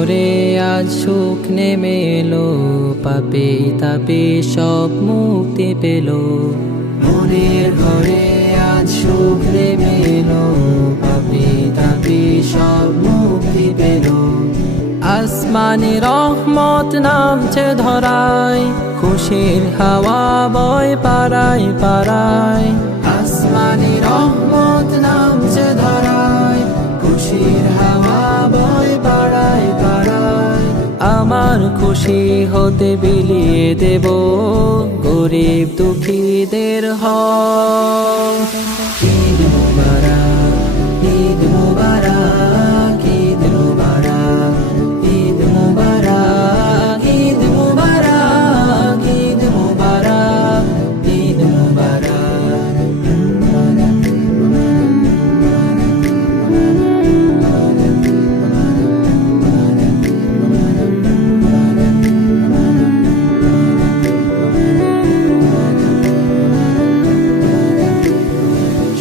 ঘরে আজ সুখ নেমে এলো, পাপে তাপে সব মুক্তি পেল। মনের ঘরে আজ সুখ নেমে এলো, পাপে তাপে সব মুক্তি পেল। আসমানি রহমত নামছে ধরায়, খুশির হাওয়া বয় পাড়ায় পাড়ায়। আসমানি রহমত নামছে ধরায়, খুশির হাওয়া বয় পাড়ায় পাড়ায়। আমার খুশি হতে বিলিয়ে দেব গরিব দুঃখীদের হক। ঈদ মুবারক, ঈদ মুবারক, ঈদ মুবারক, ঈদ মুবারক, ঈদ মুবারক, ঈদ মুবারক, ঈদ মুবারক।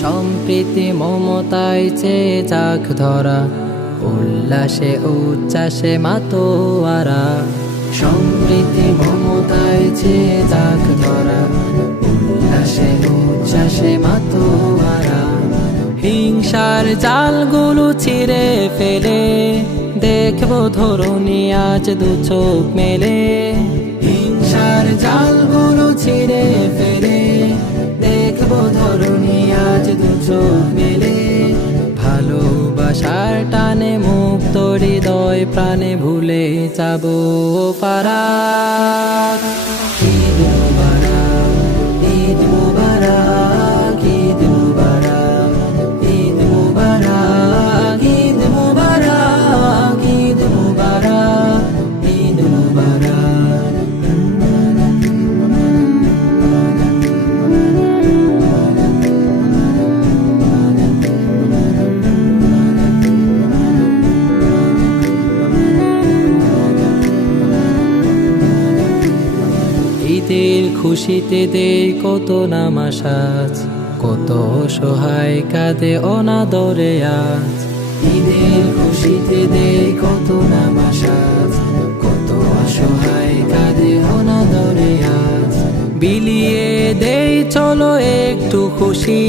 সম্প্রীতি মমতায় চেয়ে যাক ধরা, উল্লাসে উচ্ছ্বাসে মাতোয়ারা। সম্প্রীতি মমতায় চেয়ে যাক ধরা, উল্লাসে উচ্ছ্বাসে মাতোয়ারা। হিংসার জালগুলো ছিঁড়ে ফেলে দেখবো ধরুনি আজ দু চোখ মেলে। হিংসার জালগুলো ছিঁড়ে ফেলে দেখবো ধরুনি আজ দু চোখ মেলে। ভালোবাসার টানে মুক্ত হৃদয় প্রাণে ভুলে যাবো ফারাক। ঈদ মুবারক, ঈদ মুবারক, ঈদ মুবারক, ঈদ মুবারক, ঈদ মুবারক, ঈদ মুবারক, ঈদ মুবারক। ঈদের খুশিতে দে কত নামাজ, কত সহায় কাঁদে অনাদরে আজ। ঈদের খুশিতে দে কত নামাজ, কত অসহায় কাঁদে অনাদরে আজ। বিলিয়ে দেই চলো একটু খুশি,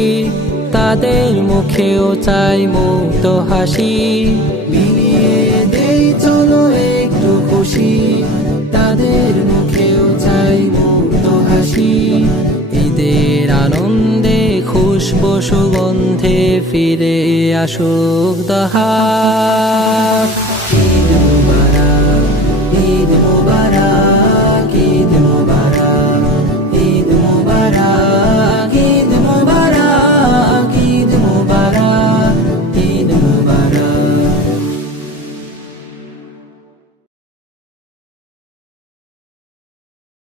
তাদের মুখেও চাই মুক্ত হাসি। বিলিয়ে দেই চলো একটু খুশি, তাদের মুখেও চাই মুক্ত হাসি। ঈদের আনন্দে খুশবু সুগন্ধে ফিরে আসুক দহাক। ঈদ মুবারক, ঈদ